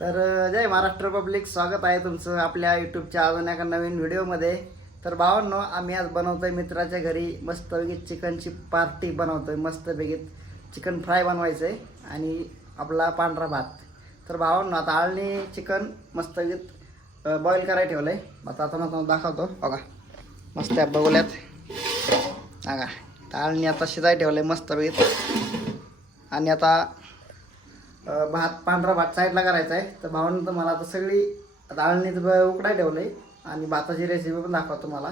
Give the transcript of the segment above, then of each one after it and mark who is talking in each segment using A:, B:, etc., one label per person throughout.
A: तर जय महाराष्ट्र पब्लिक स्वागत आहे तुमचं आपल्या यूट्यूबच्या अजून एका नवीन व्हिडिओमध्ये तर भावांनो आम्ही आज बनवतोय मित्राच्या घरी मस्तपैकी चिकनची पार्टी बनवतोय मस्तपैकी चिकन फ्राय बनवायचं आहे आणि आपला पांढरा भात. तर भावांनो आता आळणी चिकन मस्तपैकी बॉईल करायला ठेवलं आहे आता आता मग दाखवतो बघा. मस्त आहे बघूल्यात. बघा तर आळणी आता शिजाय ठेवलं आहे मस्तपैकी. आणि आता भात पांढरा भात साईडला करायचा आहे तर भावानं मला आता सगळी ब- उकडाय ठेवलं आहे आणि भाताची रेसिपी पण दाखवतो तुम्हाला.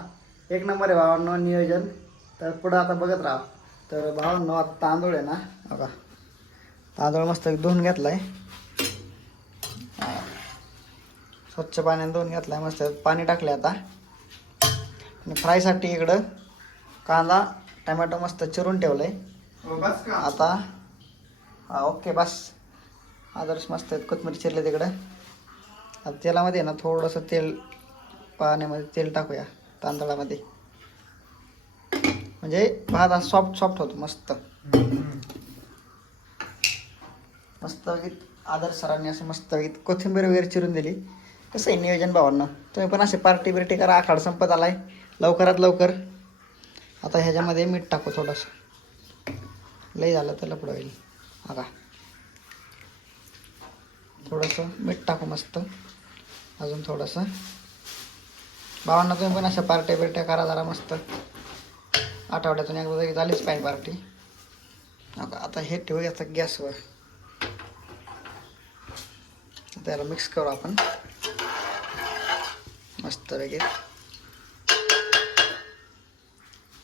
A: एक नंबर आहे भावांनो नियोजन. तर पुढं आता बघत राहा. तर भावांनो आता तांदूळ आहे ना बघा. तांदूळ मस्त धुवून घेतला आहे स्वच्छ पाण्याने धुवून घेतला आहे मस्त पाणी टाकले आता. आणि फ्रायसाठी इकडं कांदा टमॅटो मस्त चिरून ठेवलं आहे आता हा ओके बस. आदर्श मस्त आहेत कोथमिरी चिरले तिकडं आता तेलामध्ये ना थोडंसं तेल पाण्यामध्ये तेल टाकूया तांदळामध्ये. म्हणजे भात हा सॉफ्ट सॉफ्ट होतो मस्त. मस्त आदर्श सरांनी असं मस्त कोथिंबीर वगैरे चिरून दिली. कसं आहे नियोजन भावांना? तुम्ही पण असे पार्टी बिर्टी करा आखाड संपत आलाय. लवकरात लवकर. आता ह्याच्यामध्ये मीठ टाकू थोडंसं. लई झालं तर लपडं होईल. बघा. थोडंसं मीठ टाकू मस्त. अजून थोडंसं. भावांना तुम्ही पण अशा पार्ट्या बिर्ट्या करा जरा मस्त. आठवड्यातून एकदा तरी झालीच पाहिजे पार्टी आता हे ठेवूया आता गॅसवर त्याला मिक्स करू आपण. मस्त वेगळे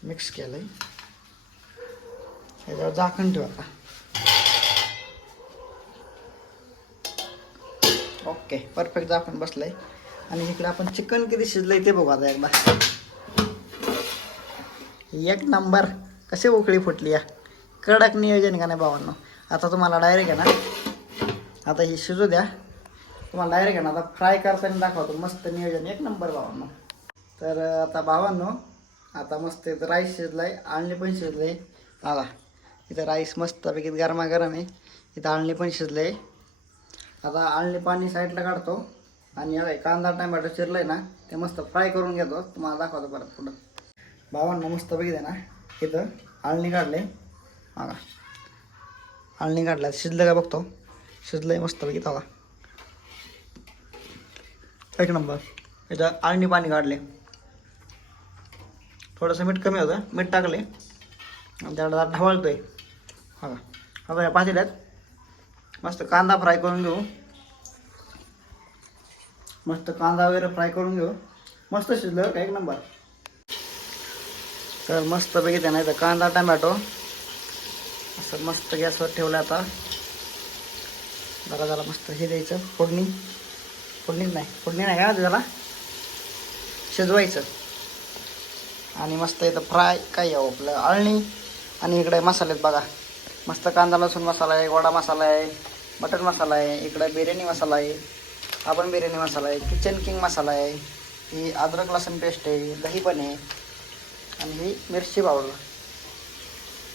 A: मिक्स केलं आहे ह्याच्यावर झाकण ठेवू आता. ओके परफेक्ट झाकण बसलंय. आणि इकडे आपण चिकन किती शिजलंय ते बघू आता एकदा. एक नंबर कसे उकळी फुटली या. कडक नियोजन का नाही भावांनो? आता तुम्हाला डायरेक्ट आहे ना आता ही शिजू द्या. तुम्हाला डायरेक्ट आहे ना आता फ्राय करताना दाखवतो. मस्त नियोजन एक नंबर भावांनो. तर आता भावांनो आता मस्त इथं राईस शिजलाय आणले पण शिजलंय. आला इथं राईस मस्तपैकी गरमागरम आहे. इथं आणले पण शिजलंय. आता आळणी पाणी साईडला काढतो. आणि आता कांदा टमॅटो चिरलाय ना ते मस्त फ्राय करून घेतो. तुम्हाला दाखवतो परत पुढं. भावांना मस्त बघितलं ना इथं आळणी काढले. बघा. आळणी काढल्या शिजलं का बघतो? शिजलंय मस्त बघित हवा एक नंबर. इथं आळणी पाणी काढले. थोडंसं मीठ कमी होतं. मीठ टाकले. आणि त्याला ढवळतोय. हा आता या पातेल्यात मस्त कांदा फ्राय करून घेऊ. मस्त कांदा वगैरे फ्राय करून घेऊ. मस्त शिजलं का एक नंबर. तर मस्त बघितलं नाही तर कांदा टमॅटो असं मस्त गॅसवर ठेवलं आता. जरा जरा मस्त हे द्यायचं फोडणी. फोडणी नाही फोडणी नाही का जरा? शिजवायचं. आणि मस्त इथं फ्राय काय आहे आपलं अळणी आणि इकडे मसालेत बघा. मस्त कांदा लसूण मसाला आहे वडा मसाला आहे मटन मसाला आहे इकडे बिर्याणी मसाला आहे साबण बिर्याणी मसाला आहे किचन किंग मसाला आहे ही अद्रक लसूण पेस्ट आहे दही पण आहे आणि ही मिरची पावडर.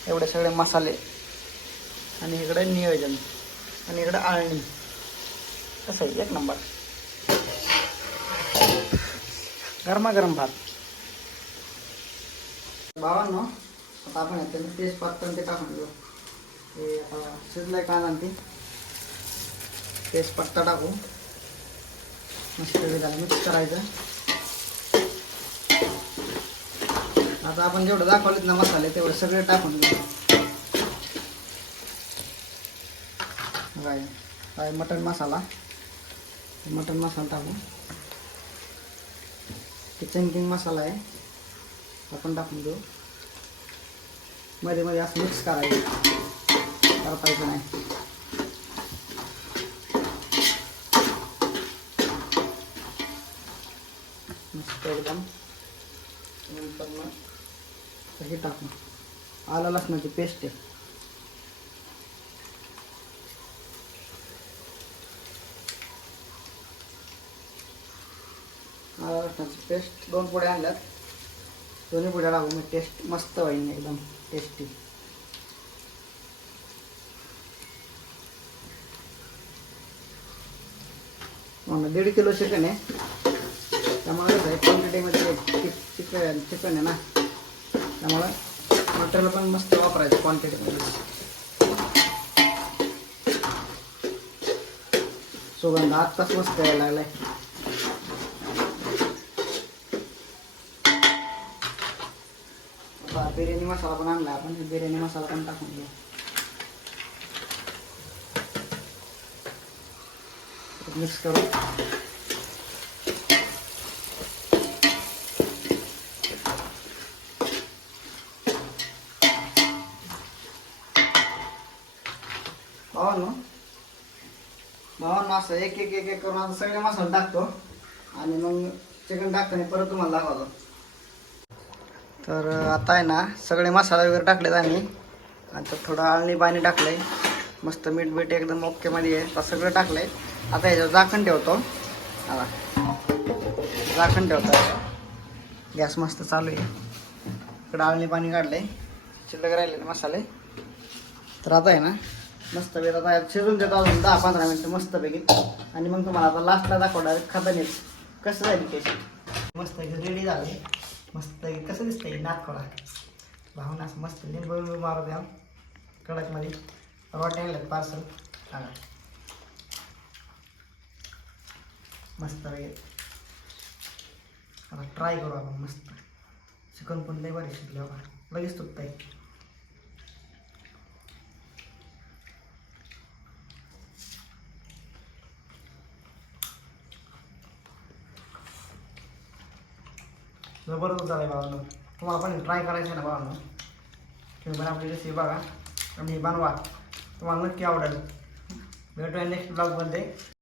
A: एवढे सगळे मसाले. आणि इकडे नियोजन. आणि इकडे आळणी. कसं आहे? एक नंबर. गरमागरम भात. भावांनो आता आपण याच्यात पात आणि ते टाकून घेऊ हे आता शिजलाय कांदा आणि तेजपत्ता टाकू. मस्त त्याला मिक्स करायचं. आता आपण जेवढं दाखवलेत ना मसाले तेवढे सगळे टाकून घेऊ काय काय मटन मसाला. मटन मसाला टाकू. किचन किंग मसाला आहे. आपण टाकून घेऊ मध्ये मध्ये असं मिक्स करायचं. करतायचं नाही. मस्त एकदम. नंतर मग हे टाकणं आलं लसणाची पेस्ट आहे. आलं लसणाची पेस्ट दोन पुढे आणल्यात. दोन्ही पुढे टाकून मग टेस्ट मस्त होईल एकदम. टेस्टी म्हणून दीड किलो चिकन आहे त्यामुळे कसं आहे क्वांटिटीमध्ये चिकन चिकन आहे ना त्यामुळं मटेरियल पण मस्त वापरायचं क्वांटिटीमध्ये सुगंध आत्ताच मस्त यायला लागलाय बिर्याणी मसाला पण आणला आपण बिर्याणी मसाला पण टाकून घेऊ मिक्स करू भावांनो भावांनो असं एक एक एक एक करून आता सगळे मसाले टाकतो. आणि मग चिकन टाकताना परत तुम्हाला दाखवतो. तर आता आहे ना सगळे मसाला वगैरे टाकलेत आम्ही. आता थोडं आळणी पाणी आहे मस्त मीठ बीठ एकदम ओकेमध्ये आहे. आता सगळं टाकलं आहे आता ह्याच्यावर झाकण ठेवतो. आता झाकण ठेवतो गॅस मस्त चालू आहे. इकडं आळणी पाणी काढलंय. शिल्लक राहिलेले मसाले. तर आता आहे ना मस्त वेळ आता शिजून देतो अजून दहा पंधरा मिनटं मस्तपैकी. आणि मग तुम्हाला आता लास्टला दाखवणार खातानीच कसं जाईल त्याची मस्त रेडी झाले मस्त कसं दिसतंय नागकोडा भावून असं मस्त लिंबू मारू द्या. कडकमध्ये. रोट्या पार्सल सांगा मस्त वगैरे आता ट्राय करू आपण मस्त. चिकन पण लय बरे शिकले बाबा लगेच तुटताय. जबरदस्त झालं आहे भावानं तुम्हाला पण ट्राय करायचं ना बाबा तुम्ही पण आपली रेसिपी बघा. आणि बनवा. तुम्हाला नक्की आवडेल. भेटूया नेक्स्ट ब्लॉगमध्ये